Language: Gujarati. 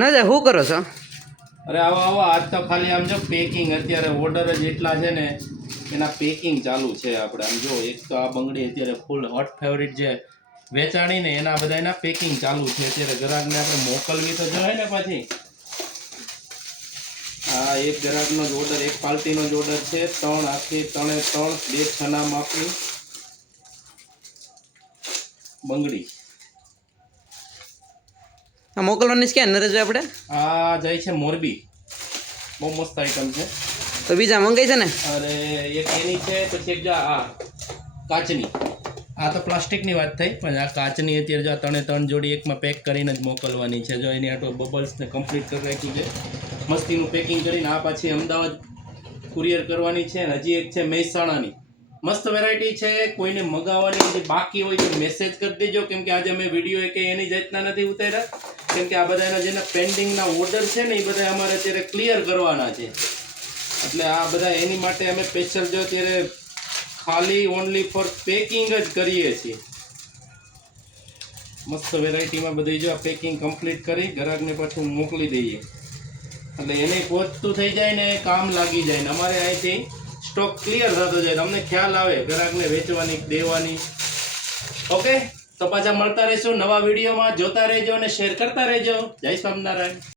ના જાય શું કરો છો? અરે આવો આવો, આજ તો ખાલી આમ જો પેકિંગ, અત્યારે ઓર્ડર જ એટલા છે ને એના પેકિંગ ચાલુ છે આપણે. આમ જો એક તો આ બંગડી અત્યારે ફૂલ હોટ ફેવરિટ જે વેચાણી ને એના બધા એના પેકિંગ ચાલુ છે અત્યારે. ગ્રાહકને આપણે મોકલવી તો જોઈએ ને પાછી. આ એક ગ્રાહકનો જ ઓર્ડર, એક પાર્ટીનો જ ઓર્ડર છે. 3 આખી 3 2 છના માપી બંગડી. આ મોકલવાની ક્યાં નરેશભાઈ આપણે? આ જાય છે મોરબી. બહુ મસ્ત આઈટમ છે. તો બીજા મંગાઈ છે ને? અરે એક એની છે, પછી એક જો આ કાચની. આ તો પ્લાસ્ટિકની વાત થઈ, પણ આ કાચની અત્યારે જો 3 જોડી એકમાં પેક કરીને જ મોકલવાની છે. જો એની આટો બબલ્સને કમ્પ્લીટ કરી રાખી છે, મસ્તીનું પેકિંગ કરીને. આ પાછી અમદાવાદ કુરિયર કરવાની છે. અને હજી એક છે મહેસાણાની. મસ્ત વેરાયટી છે. કોઈને મગાવવાની જે બાકી હોય તો મેસેજ કરી દેજો, કેમ કે આજે અમે વિડીયો એક એની જાતના નથી ઉતાર્યા, કેમ કે આ બધાના જેના પેન્ડિંગના ઓર્ડર છે ને એ બધા અમારે અત્યારે ક્લિયર કરવાના છે. એટલે આ બધા એની માટે અમે સ્પેશિયલ જો અત્યારે ખાલી ઓનલી ફોર પેકિંગ જ કરીએ છીએ. મસ્ત વેરાયટીમાં બધી જો પેકિંગ કમ્પ્લીટ કરી ગ્રાહકને પાછું મોકલી દઈએ, એટલે એને પહોંચતું થઈ જાય ને કામ લાગી જાય ને અમારે અહીંથી સ્ટોક ક્લિયર થતો જાય. તમને ખ્યાલ આવે ગ્રાહકને વેચવાની, દેવાની. ઓકે, તો પાછા મળતા રહીશું નવા વિડીયોમાં. જોતા રહેજો અને શેર કરતા રહેજો. જય સ્વામિનારાયણ.